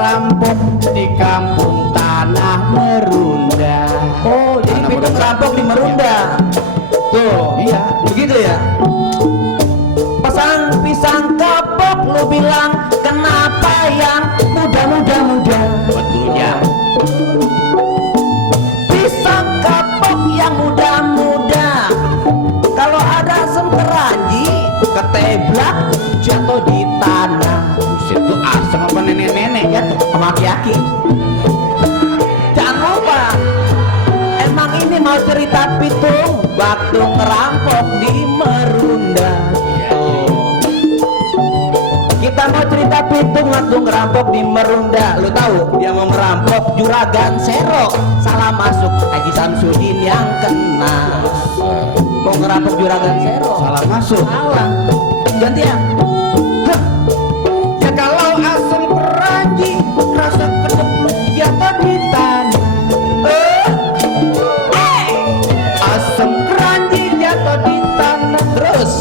ngerampok di kampung tanah Merunda. Oh, jadi Pitung ngerampok di Merunda. Tuh, Iya. begitu ya. Pasang pisang kapok lu bilang kenapa yang muda. Betul ya. Pisang kapok yang muda. Kalau ada asam keranji keteblak jatuh di tanah. Buset tuh asam apa nenek-nenek ya tuh Sama aki-aki. Jangan lupa, emang ini mau cerita Pitung waktu ngerampok di Merunda. Kita mau cerita Pitung waktu ngerampok di Merunda. Lu tahu dia mau ngerampok Juragan Sero, salah masuk Haji Samsudin yang kena. Mau ngerampok Juragan Sero, salah masuk. salah. Gantian. Ya kalau asam keranji rasa kedepluk jatuh di tanah. Asam keranji jatuh di tanah. Terus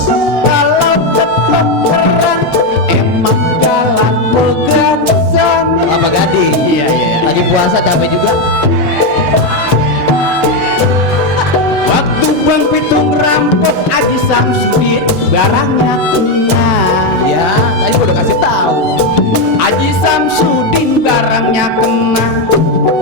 Kalau ceplok kerang emang jalan begansan. apa gading? Iya. Lagi puasa capek juga. Waktu Bang Pitung rampok Haji Samsudin barangnya kena. Ya, tadi gua udah kasih tahu. Haji Samsudin barangnya kena.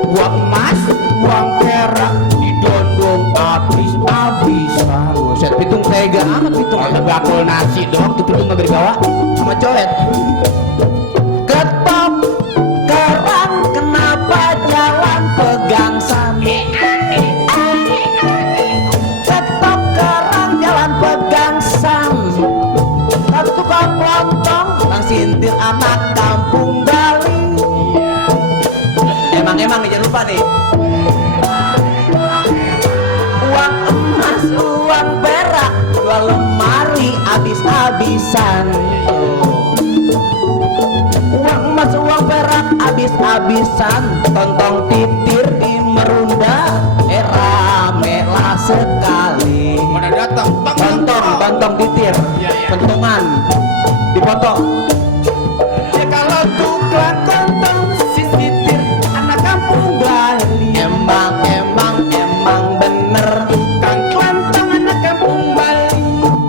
Uang emas, uang perak didondong habis-habisan. Buset, Pitung tega amat Pitung. Ada bakul nasi doang tuh Pitung nggak bergawa. Sama coet. Ketok kerang kenapa jalan pegangsan? Ketok kerang jalan pegangsan. Kan tukang lontong, kang sintir anak kampung Bali. Emang nih jangan lupa nih. Uang emas, uang perak, dua lemari habis-habisan. Uang emas, uang perak habis-habisan. Tontong titir di Merunda, rame-lah sekali. Mana datang? Tontong titir, Iya. pentungan, dipotong. Ya kalau tukang tontong si titir anak kampung Bali. Emang bener. Kang kelantang anak kampung Bali.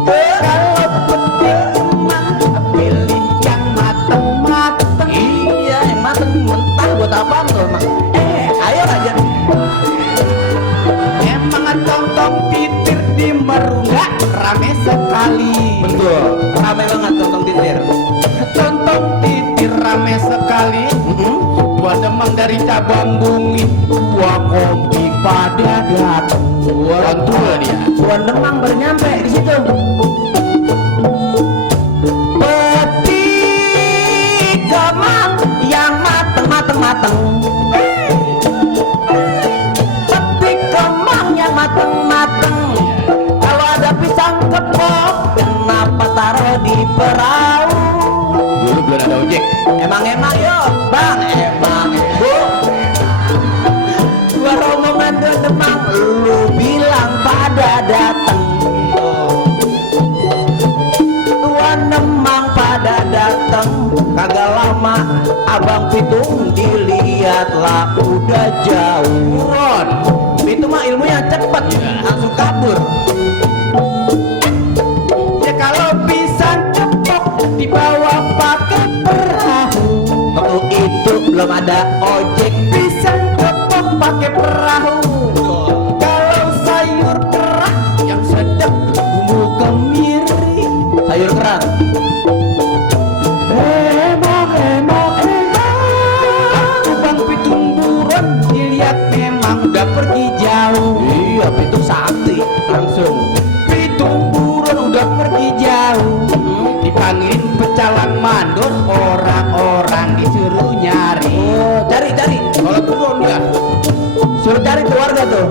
Kalau petik emang pilih yang mateng-mateng. Iya, yang mateng mentah buat apa tuh emang? Ayo aja. Emang tontong titir di Merunda rame sekali. Betul, ramai banget tontong titir. Tontong titir rame sekali. Dua demang dari cabang bungin, dua kompi pada datang. Orang tua dia. Tuan Demang baru nyampe di situ. Petik kemang yang mateng. Petik kemang yang mateng. Kalau ada pisang kepok, kenapa taruh di perahu? Dulu belum ada ojek. Emang yo, Bang, emang Bu. Gua rombongan ke Demang, lu bilang pada dateng. Tuan Demang pada dateng, kagak lama Abang Pitung dilihatlah udah jauh. Buron. Itu mah ilmunya cepet, langsung kabur. Ya kalau pisang cepok dibawa pakai perahu. Waktu itu belum ada ojek. Pisang cepok pakai perahu. Kalau sayur kerang yang sedang bumbu kemiri. Sayur kerang. Waktu Bang Pitung buron dilihat memang udah pergi jauh. Iya, Pitung sakti langsung. Pitung buron udah pergi jauh. Dipanggil pecalang mandor, orang-orang disuruh nyari. Oh, cari. Kalau turun ya, Suruh cari keluarga tuh.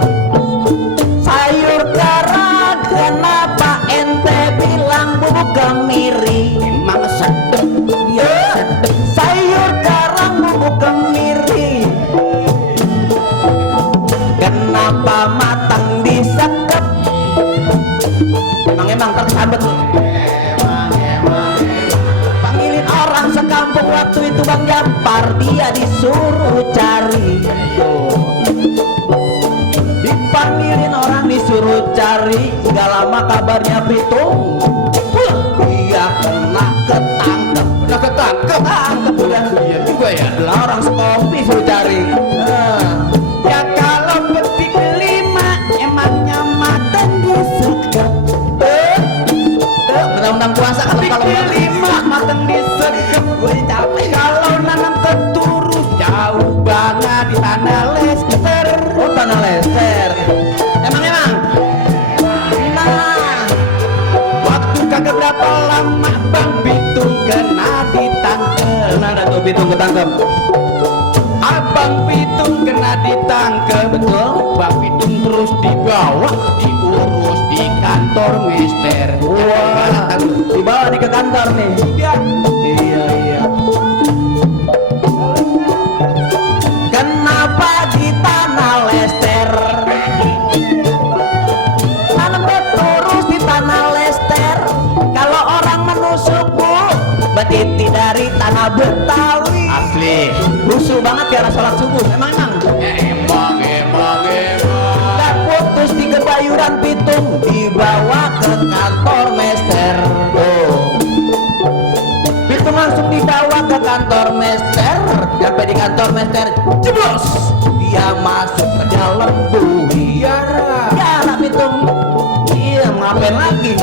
Sayur kerang, kenapa ente bilang bubuk kemiri? emang sedep. Ya, sayur kerang bubuk kemiri. Kenapa matang disekep? Emang tersambet lu. Panggilin orang sekampung waktu itu Bang Jampar, dia dia disuruh cari. Dipanggilin orang disuruh cari, gak lama kabarnya Pitung dia kena ketangkep. Udah ketangkep. Ketangkep udah. Iya juga ya. Lah orang sekopi suruh cari. Ya kalau peti kelima emangnya makan disekep. Undang-undang puasa Peti kalau kelima makan disekep. gue capek. Kalau nanam keturus jauh banget di tanah Lester. Oh tanah Lester. Emang. Nah, Waktu kagak berapa lama Bang Pitung kena ditangkep. kena dah tuh Pitung ketangkep. Abang Pitung kena ditangkep. Betul. Bang Pitung terus dibawa diurus di kantor Mister. Wah, dibawa nih ke kantor nih. Ya, Iya. Kenapa di tanah Lester? Tanam terus di tanah Lester. Kalau orang menusuk bu, berarti dari tanah Betawi. asli. Rusuh banget kayak sholat subuh. Emang. Emang. Gak putus di kebayuran Pitung, dibawa ke kantor Mester. Pitung langsung dibawa ke kantor Mester. Sampai di kantor Mester, jeblos dia masuk ke dalam bui. Ya Pitung, iya ngapain lagi?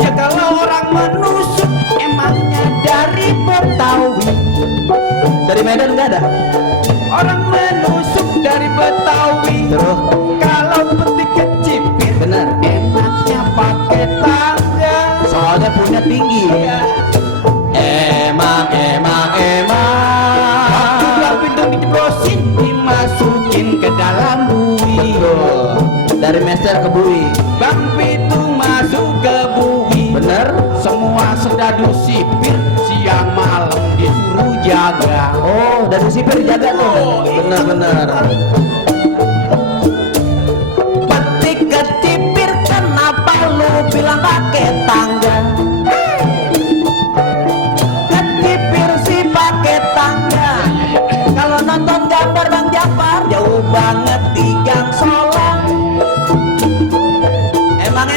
Ya kalau orang menusuk emangnya dari Betawi. Dari Medan nggak ada? Orang menusuk dari Betawi. Terus? Kalau peti kecipir Bener. enaknya pakai tangga. Soalnya punya tinggi. Emang. Waktu Bang Pitung dijeblosin dimasukin ke dalam bui. Dari Mester ke Bui. Bang Pitung masuk ke bui. Bener. Semua serdadu sipir siang malam disuruh jaga. Oh, dari sipir jaga tuh. Oh, Bener. Peti kecipir kenapa lu bilang pakai tangga? Kecipir sih pakai tangga. Kalau nonton gambar Bang Jafar jauh banget di Gang Solang. Emang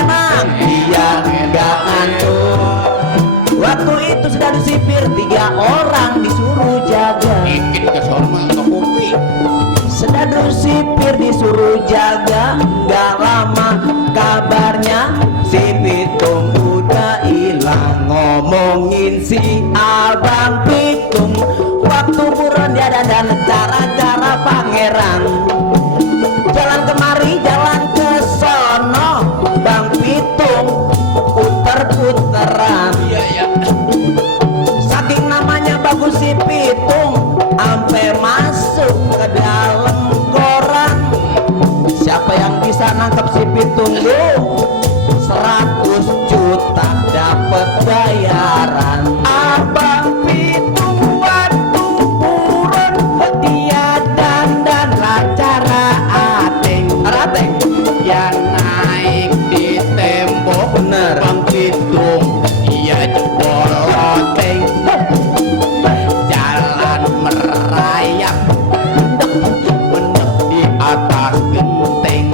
dia nggak ngantuk. Waktu itu sudah disipir 3 orang disuruh jaga. Bikin kesorma atau kopi. Sedadu sipir disuruh jaga. Gak lama kabarnya si Pitung udah hilang. Ngomongin si Abang Pitung, waktu buron dia dan cara-cara pangeran. Jalan kemari, jalan ke sono, Bang Pitung puter-puteran. Iya. Saking namanya bagus si Pitung, ampe masuk ke dalam koran. Siapa yang bisa nangkep si Pitung lu? 100 juta dapet bayaran. Abang Pitung waktu buron dia dandan acara ateng. Yang naik di tembok. Bener. Bang Pitung dia jebol loteng. Jalan merayap mendek di atas genteng.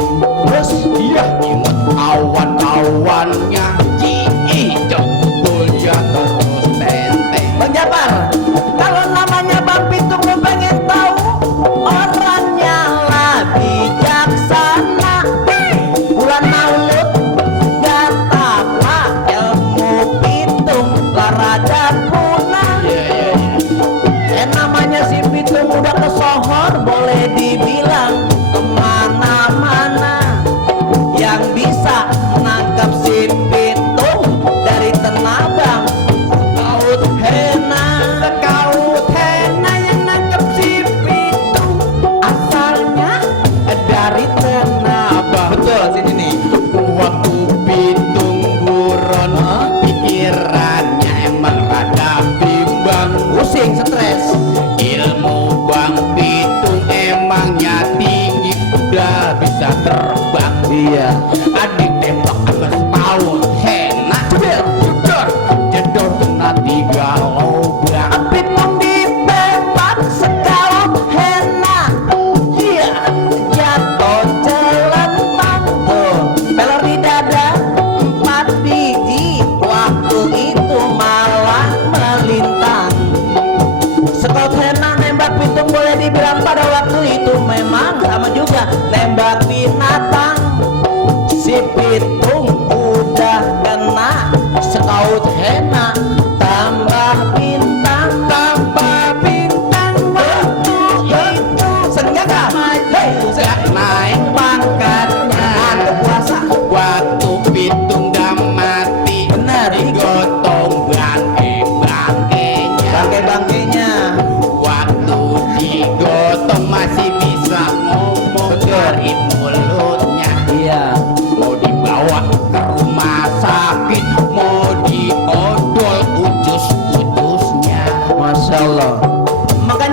Terus Dia inget awan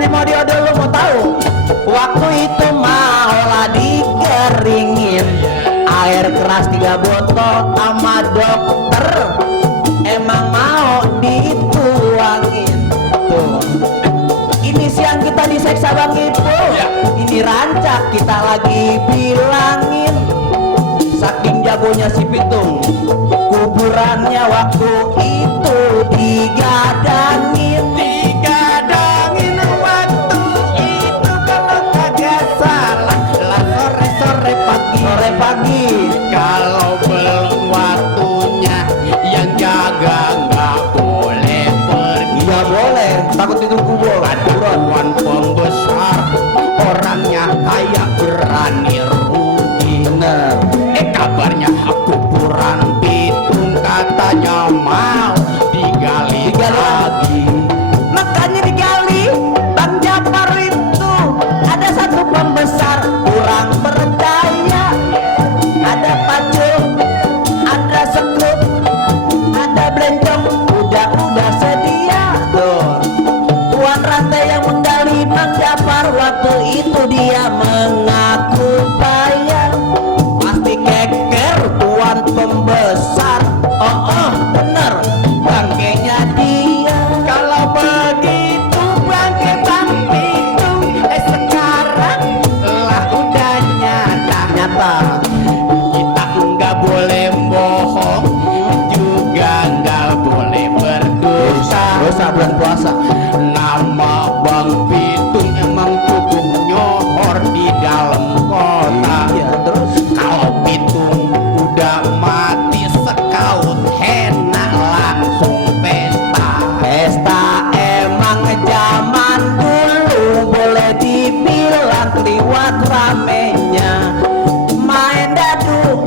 mau diodol lu mau tahu? Waktu itu malah dikeringin air keras 3 botol sama dokter emang mau dituangin. Tuh. Ini siang kita diseksa Bang Ipul. Ini rancak kita lagi bilangin. Saking jagonya si Pitung, kuburannya waktu itu digadangin. Digadangin waktu itu kalau kagak salah lah sore Pagi kalau belum waktunya yang jaga nggak boleh pergi. nggak boleh, takut itu kubur. Tuan pembesar orangnya kayak berani rugi. Bener. Kabarnya kuburan Pitung katanya mau digali lagi. Makanya digali. Bang Japar itu ada satu pembesar kurang berdaya. Ada pacul, ada sekrup, ada blencong, udah sedia. Tuh. Tuan rantai yang menggali Bang Japar waktu itu dia mengaku bayar. Pasti keker tuan pembesar. Oh bener bangkainya dia. Kalau begitu bangke Bang Pitung sekarang lah udah nyata. Kita nggak boleh bohong, juga nggak boleh berdosa. Dosa bulan puasa. Nama Bang Pitung emang cukup nyohor di dalam kota. Iya terus. Kalau Pitung udah mati sekaut enak langsung pesta. Pesta emang zaman dulu boleh dibilang kliwat ramenya. Main dadu,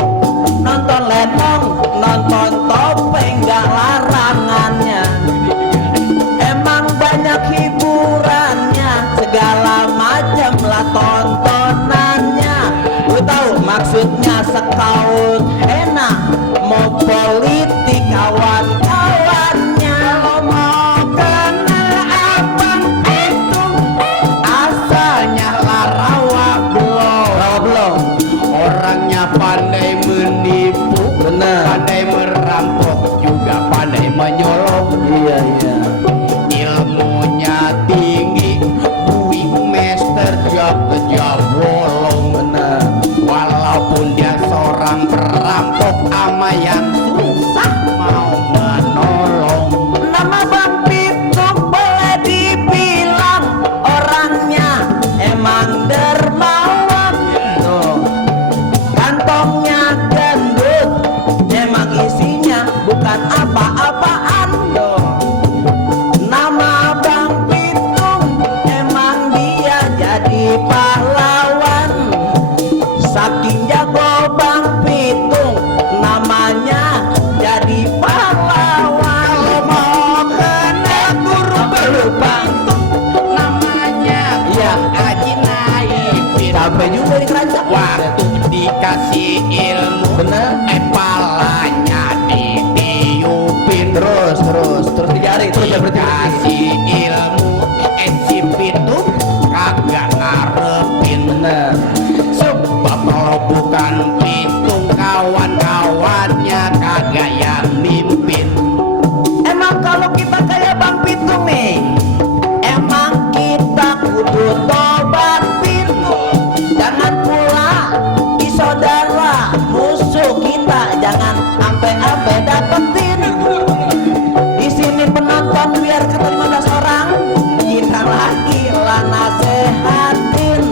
nonton lenong, nonton topeng gak larangannya. Emang banyak hiburannya, segala macam lah tontonannya. Lu tahu maksudnya sekaut enak, mau politik kawan-kawannya. Kalau mau kenal Abang Pitung asalnya Larawa Belum. orangnya pandai menipu, Bener. pandai merampok, juga pandai menyolong. Iya. Ilmunya tinggi, Bui Master jaga bolong. Bener. Walaupun dia seorang perampok ama yang susah mau menolong. Nama Bang Pitung boleh dibilang orangnya emang dermawan. Tuh. Kantongnya gendut, emang isinya bukan apa-apaan. Tuh. Nama Bang Pitung emang dia jadi pahlawan. Saking jago Bang Pitung namanya jadi pahlawan. Kalau mau kenal guru baru Bang. namanya Iya. Haji Naipin. Sampai juga di keranjang. Waktu dikasih ilmu, Bener. palanya ditiupin. Terus dijari, terus ya berarti. Dikasih ilmu, si Pitung kagak ngarepin. Bener. Sebab kalau bukan Pitung kawan-kawannya kagak yang mimpin. Emang kalau kita kayak Bang Pitung nih, emang kita kudu tobat Pitung. Jangan pula di saudara musuh kita, jangan sampai dapetin. Di sini penonton biar kata 15 orang, kita lagi lah nasehatin.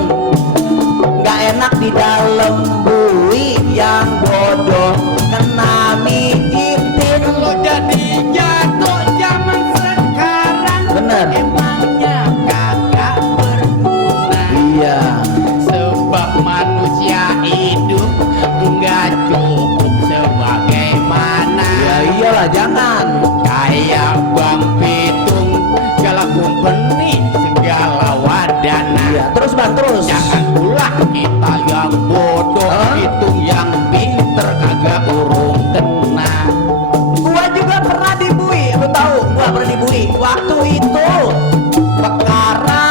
Gak enak di dalam bui yang bodoh kena mijitin. Kalau jadi jatuh zaman sekarang, Bener. emangnya kagak berguna. Iya. Sebab manusia hidup enggak cukup sebagaimana. Ya iyalah jangan. Kayak Bang Pitung segala company, segala wadana. Iya terus Bang terus. Jangan pula kita yang bodoh, Hah? Pitung yang pinter kagak urung kena. Gua juga pernah dibui, lu tahu? Gua pernah dibui. Waktu itu perkara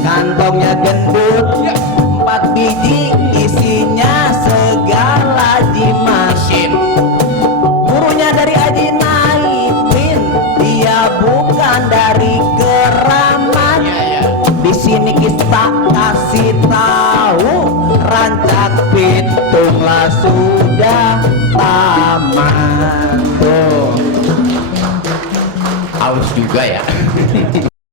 kantongnya gendut, 4 biji isinya segala jimat. Gurunya dari Haji Naipin, dia bukan dari Keramat. Di sini kita kasih tahu, rancak pitunglah sudah tamat. Tuh. Aus juga ya.